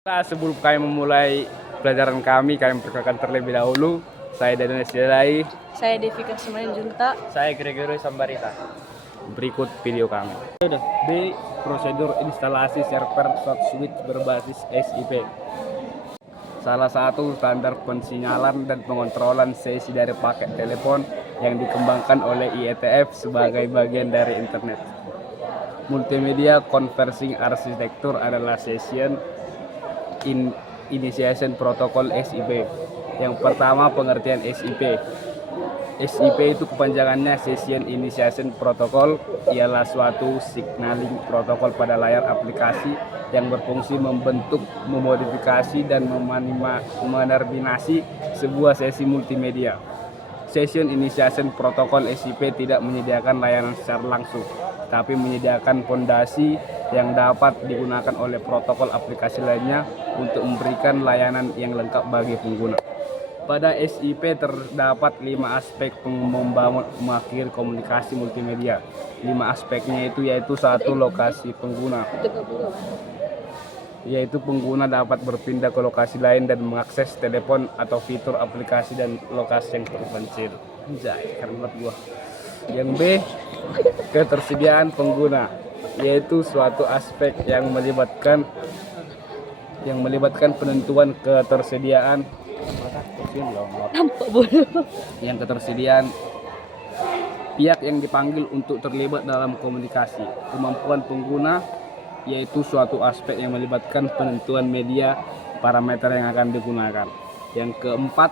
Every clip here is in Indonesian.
Sebelum kami memulai pelajaran kami perkenalkan terlebih dahulu. Saya Dadan Esdelai. Saya Devika Semayan Junta. Saya Gregory Sambarita. Berikut video kami. B. Prosedur instalasi server short switch berbasis SIP. Salah satu standar pensinyalan dan pengontrolan sesi dari paket telepon yang dikembangkan oleh IETF sebagai bagian dari internet. Multimedia Conversing Architecture adalah Session Initiation Protocol SIP. Yang pertama, pengertian SIP. SIP itu kepanjangannya Session Initiation Protocol, ialah suatu signaling protokol pada layar aplikasi yang berfungsi membentuk, memodifikasi, dan menerminasi sebuah sesi multimedia. Session Initiation Protocol SIP tidak menyediakan layanan secara langsung, tapi menyediakan fondasi yang dapat digunakan oleh protokol aplikasi lainnya untuk memberikan layanan yang lengkap bagi pengguna. Pada SIP terdapat 5 aspek membangun mengakhiri komunikasi multimedia. 5 aspeknya yaitu 1. Lokasi pengguna, yaitu pengguna dapat berpindah ke lokasi lain dan mengakses telepon atau fitur aplikasi dan lokasi yang terpencil. Keren banget gua. Yang B, ketersediaan pengguna, yaitu suatu aspek yang melibatkan penentuan ketersediaan pihak yang dipanggil untuk terlibat dalam komunikasi. Kemampuan pengguna, yaitu suatu aspek yang melibatkan penentuan media parameter yang akan digunakan. Yang keempat,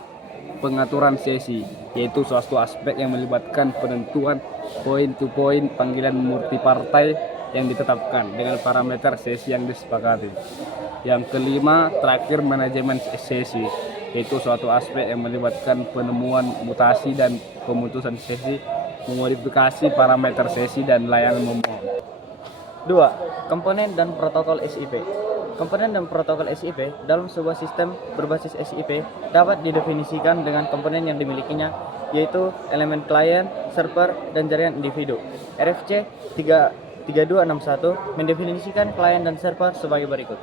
pengaturan sesi, yaitu suatu aspek yang melibatkan penentuan point-to-point panggilan multipartai yang ditetapkan dengan parameter sesi yang disepakati. Yang kelima, terakhir, manajemen sesi, yaitu suatu aspek yang melibatkan penemuan mutasi dan pemutusan sesi, memodifikasi parameter sesi, dan layanan memohon. 2. Komponen dan protokol SIP. Komponen dan protokol SIP dalam sebuah sistem berbasis SIP dapat didefinisikan dengan komponen yang dimilikinya, yaitu elemen klien, server, dan jaringan individu. RFC 3261 mendefinisikan klien dan server sebagai berikut.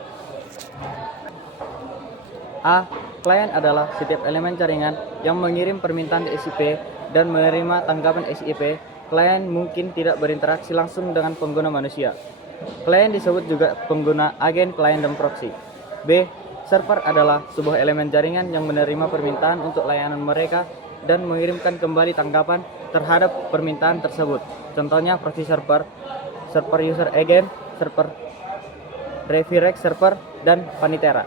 A. Klien adalah setiap elemen jaringan yang mengirim permintaan SIP dan menerima tanggapan SIP. Klien mungkin tidak berinteraksi langsung dengan pengguna manusia. Klien disebut juga pengguna agen, klien, dan proxy. B. Server adalah sebuah elemen jaringan yang menerima permintaan untuk layanan mereka dan mengirimkan kembali tanggapan terhadap permintaan tersebut. Contohnya proxy server, server user agent, server redirect server, dan panitera.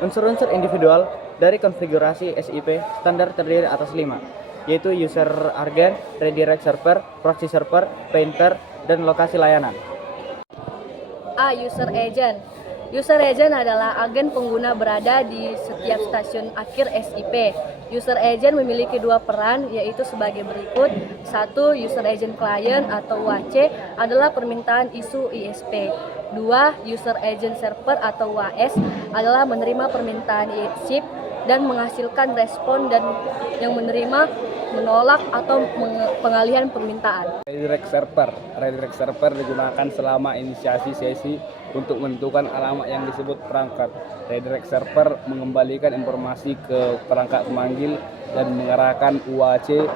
Unsur-unsur individual dari konfigurasi SIP standar terdiri atas 5, yaitu user agent, redirect server, proxy server, painter, dan lokasi layanan. A. User agent. User agent adalah agen pengguna berada di setiap stasiun akhir SIP. User agent memiliki 2 peran, yaitu sebagai berikut. 1. User agent client atau UAC adalah permintaan isu ISP. 2. User agent server atau UAS adalah menerima permintaan SIP dan menghasilkan respon dan yang menerima, menolak, atau pengalihan permintaan. Redirect server digunakan selama inisiasi sesi untuk menentukan alamat yang disebut perangkat. Redirect server mengembalikan informasi ke perangkat pemanggil dan mengarahkan UAC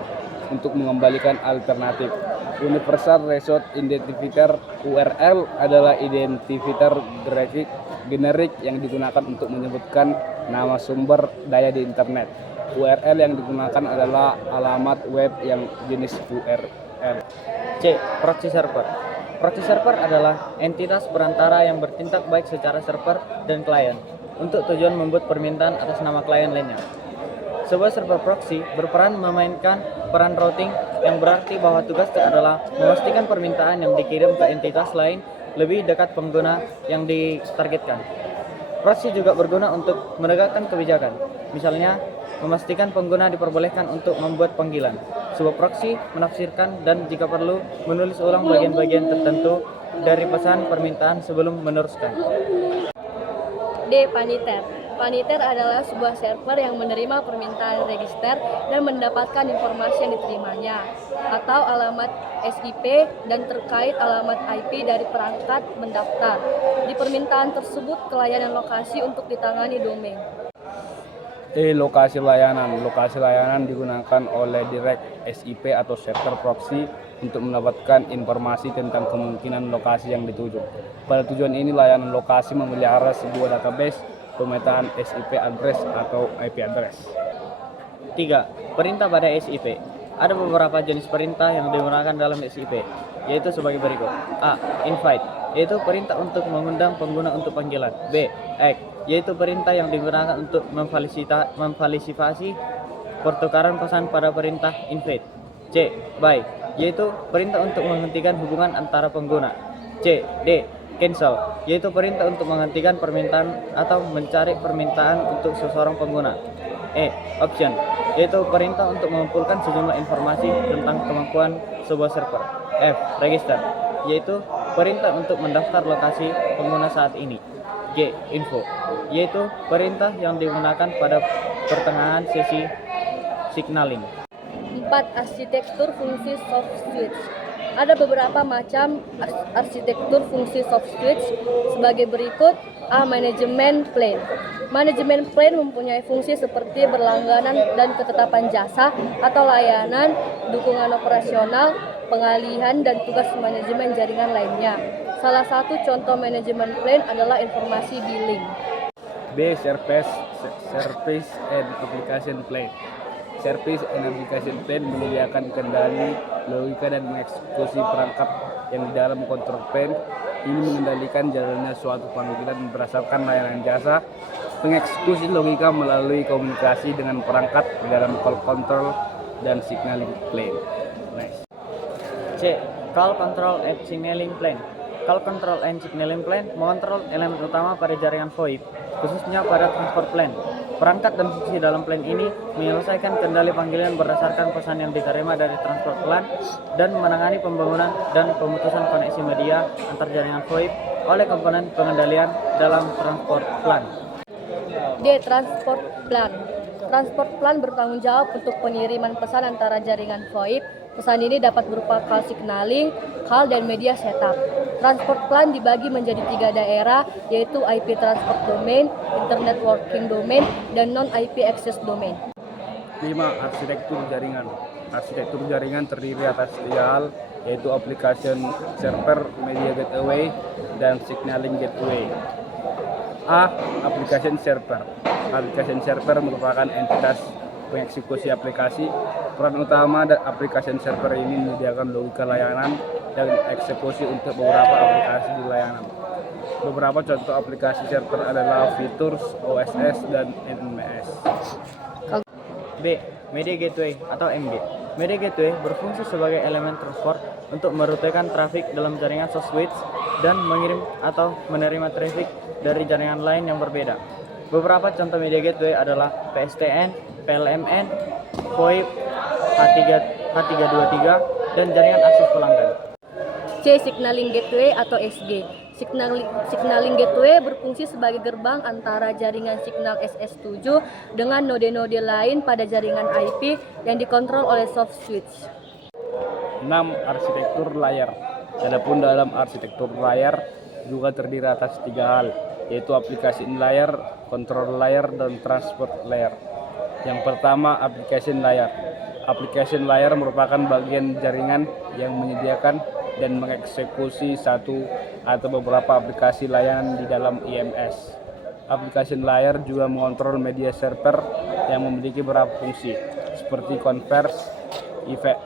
untuk mengembalikan alternatif. Universal Resource Identifier URL adalah identifier generik yang digunakan untuk menyebutkan nama sumber daya di internet. URL yang digunakan adalah alamat web yang jenis URL. C. Proxy server. Proxy server adalah entitas perantara yang bertindak baik secara server dan klien untuk tujuan membuat permintaan atas nama klien lainnya. Sebuah server proxy berperan memainkan peran routing, yang berarti bahwa tugasnya adalah memastikan permintaan yang dikirim ke entitas lain lebih dekat pengguna yang ditargetkan. Proxy juga berguna untuk menegakkan kebijakan, misalnya memastikan pengguna diperbolehkan untuk membuat panggilan. Sebuah proxy menafsirkan dan jika perlu menulis ulang bagian-bagian tertentu dari pesan permintaan sebelum meneruskan. D. Paniter. Vaniter adalah sebuah server yang menerima permintaan register dan mendapatkan informasi yang diterimanya, atau alamat SIP dan terkait alamat IP dari perangkat mendaftar. Di permintaan tersebut, layanan lokasi untuk ditangani domain. Lokasi layanan. Lokasi layanan digunakan oleh direct SIP atau server proxy untuk mendapatkan informasi tentang kemungkinan lokasi yang dituju. Pada tujuan ini, layanan lokasi memelihara sebuah database pemetaan SIP address atau IP address. 3. Perintah pada SIP. Ada beberapa jenis perintah yang digunakan dalam SIP, yaitu sebagai berikut. A. Invite, yaitu perintah untuk mengundang pengguna untuk panggilan. B. Act, yaitu perintah yang digunakan untuk memfasilitasi pertukaran pesan pada perintah invite. C. Buy, yaitu perintah untuk menghentikan hubungan antara pengguna. C. D. Cancel, yaitu perintah untuk menghentikan permintaan atau mencari permintaan untuk seseorang pengguna. E. Option, yaitu perintah untuk mengumpulkan sejumlah informasi tentang kemampuan sebuah server. F. Register, yaitu perintah untuk mendaftar lokasi pengguna saat ini. G. Info, yaitu perintah yang digunakan pada pertengahan sesi signaling. 4. Arsitektur fungsi soft switch. Ada beberapa macam arsitektur fungsi soft switch sebagai berikut. A. Manajemen plane. Manajemen plane mempunyai fungsi seperti berlangganan dan ketetapan jasa atau layanan, dukungan operasional, pengalihan, dan tugas manajemen jaringan lainnya. Salah satu contoh manajemen plane adalah informasi billing. B. Service and Application Plane. Service and Application Plane menyediakan kendali, logika, dan mengeksekusi perangkat yang di dalam control plane. Ini mengendalikan jalannya suatu panggilan berdasarkan layanan jasa. Pengeksekusi logika melalui komunikasi dengan perangkat di dalam call control dan signaling plane. Nice. C. Call Control and Signaling Plane. Call Control and Signaling Plane mengontrol elemen utama pada jaringan VoIP, khususnya pada transport plane. Perangkat dan fungsi dalam plane ini menyelesaikan kendali panggilan berdasarkan pesan yang diterima dari transport plane dan menangani pembangunan dan pemutusan koneksi media antar jaringan VoIP oleh komponen pengendalian dalam transport plane. D. Transport plan. Transport plan bertanggung jawab untuk pengiriman pesan antara jaringan VoIP. Pesan ini dapat berupa call signaling, call, dan media setup. Transport plan dibagi menjadi 3 daerah, yaitu IP Transport Domain, Internet Working Domain, dan Non-IP Access Domain. 5. Arsitektur jaringan. Arsitektur jaringan terdiri atas 3 hal, yaitu application server, media gateway, dan signaling gateway. A. Application server. Application server merupakan entitas pengeksekusi aplikasi. Peran utama dan application server ini menyediakan logika layanan dan eksekusi untuk beberapa aplikasi di layanan. Beberapa contoh aplikasi server adalah Features, OSS, dan NMS. B. Media Gateway atau MG. Media Gateway berfungsi sebagai elemen transport untuk merutekan trafik dalam jaringan soft switch dan mengirim atau menerima trafik dari jaringan lain yang berbeda. Beberapa contoh media gateway adalah PSTN, PLMN, VoIP, H323, dan jaringan akses pelanggan. C. Signaling Gateway atau SG. Signaling Gateway berfungsi sebagai gerbang antara jaringan signal SS7 dengan node-node lain pada jaringan IP yang dikontrol oleh soft switch. 6. Arsitektur layar. Adapun dalam arsitektur layar juga terdiri atas 3 hal, yaitu application layer, control layer, dan transport layer. Yang pertama, application layer. Application layer merupakan bagian jaringan yang menyediakan dan mengeksekusi satu atau beberapa aplikasi layanan di dalam IMS. Application layer juga mengontrol media server yang memiliki beberapa fungsi, seperti converse,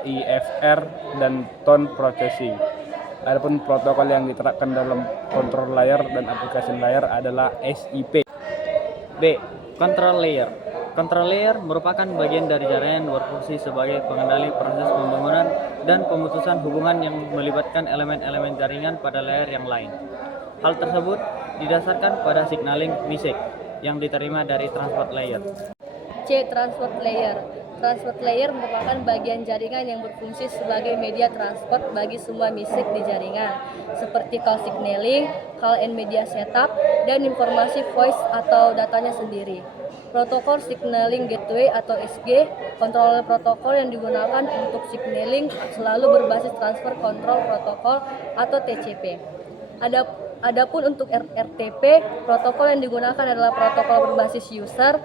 IFR, dan tone processing. Adapun protokol yang diterapkan dalam control layer dan application layer adalah SIP. B. Control layer. Control layer merupakan bagian dari jaringan yang berfungsi sebagai pengendali proses pembangunan dan pemutusan hubungan yang melibatkan elemen-elemen jaringan pada layer yang lain. Hal tersebut didasarkan pada signaling MISEC yang diterima dari transport layer. C. Transport layer. Transport layer merupakan bagian jaringan yang berfungsi sebagai media transport bagi semua message di jaringan, seperti call signaling, call and media setup, dan informasi voice atau datanya sendiri. Protokol Signaling Gateway atau SG, controller protokol yang digunakan untuk signaling selalu berbasis Transfer Control Protocol atau TCP. Adapun untuk RTP, protokol yang digunakan adalah protokol berbasis user,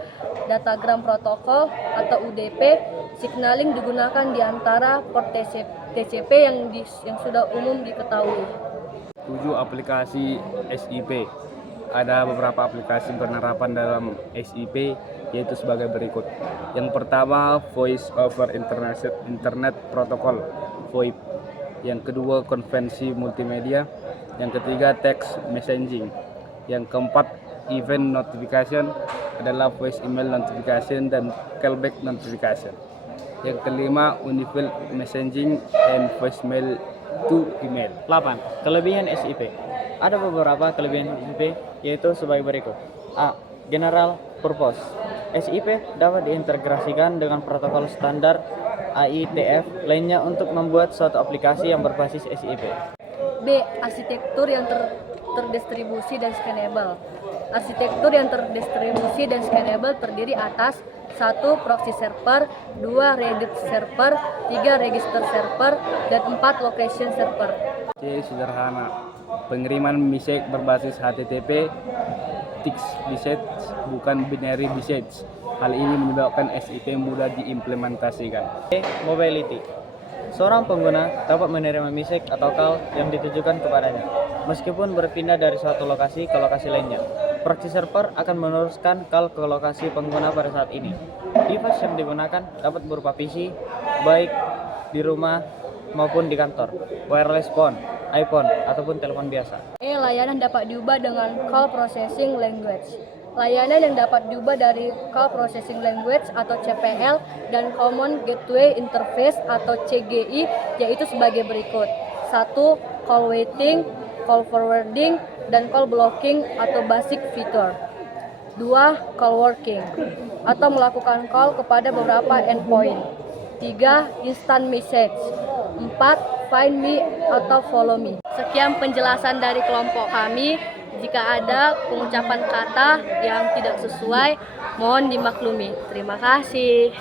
datagram protokol atau UDP. Signaling digunakan di antara port TCP yang sudah umum diketahui. 7 aplikasi SIP. Ada beberapa aplikasi penerapan dalam SIP yaitu sebagai berikut. Yang pertama, Voice over Internet Protocol (VoIP). Yang kedua, konvensi multimedia. Yang ketiga, text messaging. Yang keempat, event notification adalah voice email notification dan callback notification. Yang kelima, unified messaging and voicemail to email. 8. Kelebihan SIP. Ada beberapa kelebihan SIP yaitu sebagai berikut. A. General Purpose. SIP dapat diintegrasikan dengan protokol standar AITF lainnya untuk membuat suatu aplikasi yang berbasis SIP. B. Arsitektur yang terdistribusi dan scalable. Arsitektur yang terdistribusi dan scalable terdiri atas 1. Proxy server, 2. Redis server, 3. register server, dan 4. location server. C. Sederhana. Pengiriman message berbasis HTTP, text message, bukan binary message. Hal ini menyebabkan SIP mudah diimplementasikan. B. Mobility. Seorang pengguna dapat menerima message atau call yang ditujukan kepadanya, meskipun berpindah dari suatu lokasi ke lokasi lainnya. Proxy server akan meneruskan call ke lokasi pengguna pada saat ini. Device yang digunakan dapat berupa PC, baik di rumah maupun di kantor, wireless phone, iPhone, ataupun telepon biasa. E. Layanan dapat diubah dengan Call Processing Language. Layanan yang dapat diubah dari Call Processing Language atau CPL dan Common Gateway Interface atau CGI yaitu sebagai berikut. 1. Call waiting, call forwarding, dan call blocking atau basic feature. 2. Call working atau melakukan call kepada beberapa endpoint. 3. Instant message. 4. Find me atau follow me. Sekian penjelasan dari kelompok kami. Jika ada pengucapan kata yang tidak sesuai, mohon dimaklumi. Terima kasih.